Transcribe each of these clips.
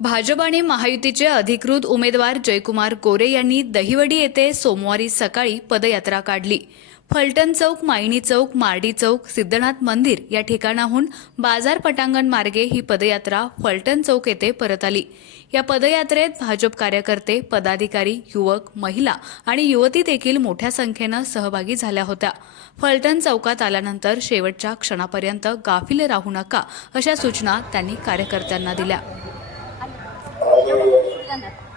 भाजपाने महायुतीचे अधिकृत उमेदवार जयकुमार गोरे यांनी दहिवडी येथे सोमवारी सकाळी पदयात्रा काढली. फलटण चौक मायणी चौक मार्डी चौक सिद्धनाथ मंदिर या ठिकाणाहून बाजार पटांगण मार्गे ही पदयात्रा फलटण चौक येथे परत आली. या पदयात्रेत भाजप कार्यकर्ते पदाधिकारी युवक महिला आणि युवती देखील मोठ्या संख्येनं सहभागी झाल्या होत्या. फलटण चौकात आल्यानंतर शेवटच्या क्षणापर्यंत गाफील राहू नका अशा सूचना त्यांनी कार्यकर्त्यांना दिल्या. なんだ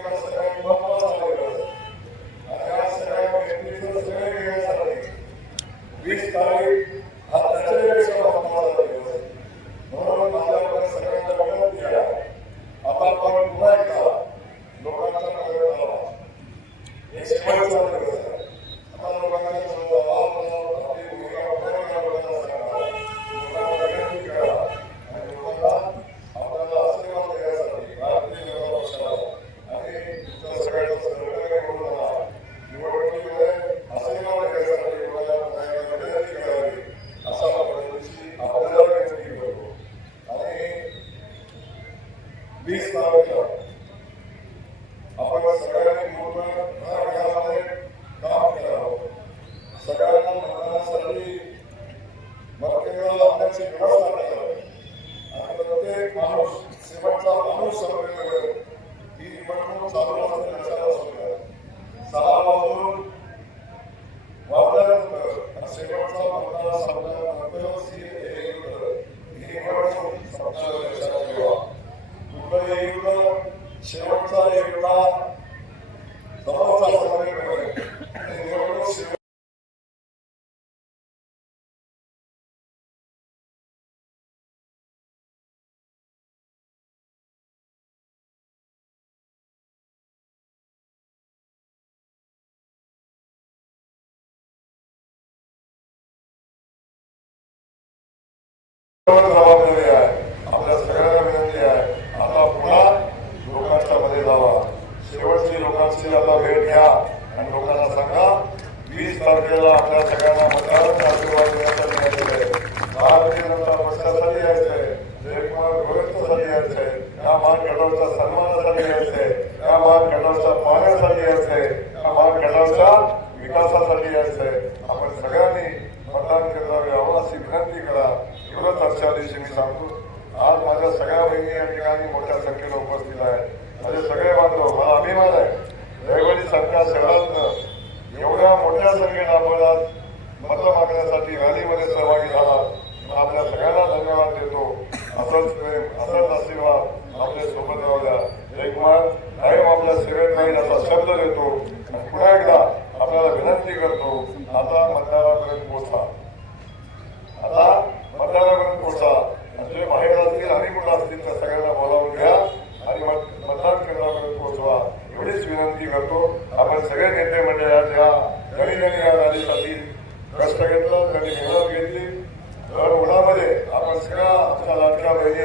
Thank you. जबाबदारी आहे. आपल्या सगळ्यांना विनंती आहे. आता पुन्हा लोकांच्या मध्ये जावा. शेवटची लोकांची आता भेट घ्या. आणि लोकांना सांगा वीस तारखेला आपल्या सगळ्यांना मतदारांचा आशीर्वाद देण्यासाठी भारतीय जनता पक्षासाठी केला एवढंच चर्चा दिवशी मी सांगतो आज माझ्या सगळ्या बहिणी या ठिकाणी मोठ्या संख्येला उपस्थित आहे. माझे सगळे बांधव मला अभिमान आहे. दैवली सरकार शहरातनं एवढ्या मोठ्या संख्येने आपण आज मत मागण्यासाठी रॅलीमध्ये सहभागी झाला. आपल्या सगळ्यांना धन्यवाद देतो. असंच प्रेम असंच आशीर्वाद आपल्यासोबत राहूया एक मार आपल्या सेवेत नाही असा शब्द देतो. पुन्हा एकदा मंडळाच्या ज्यांनी ज्यांनी या रॅलीसाठी कष्ट घेतलं त्यांनी मेहनत घेतली. तर उन्हामध्ये आपण सगळ्या आमच्या लाटक्या बहिणी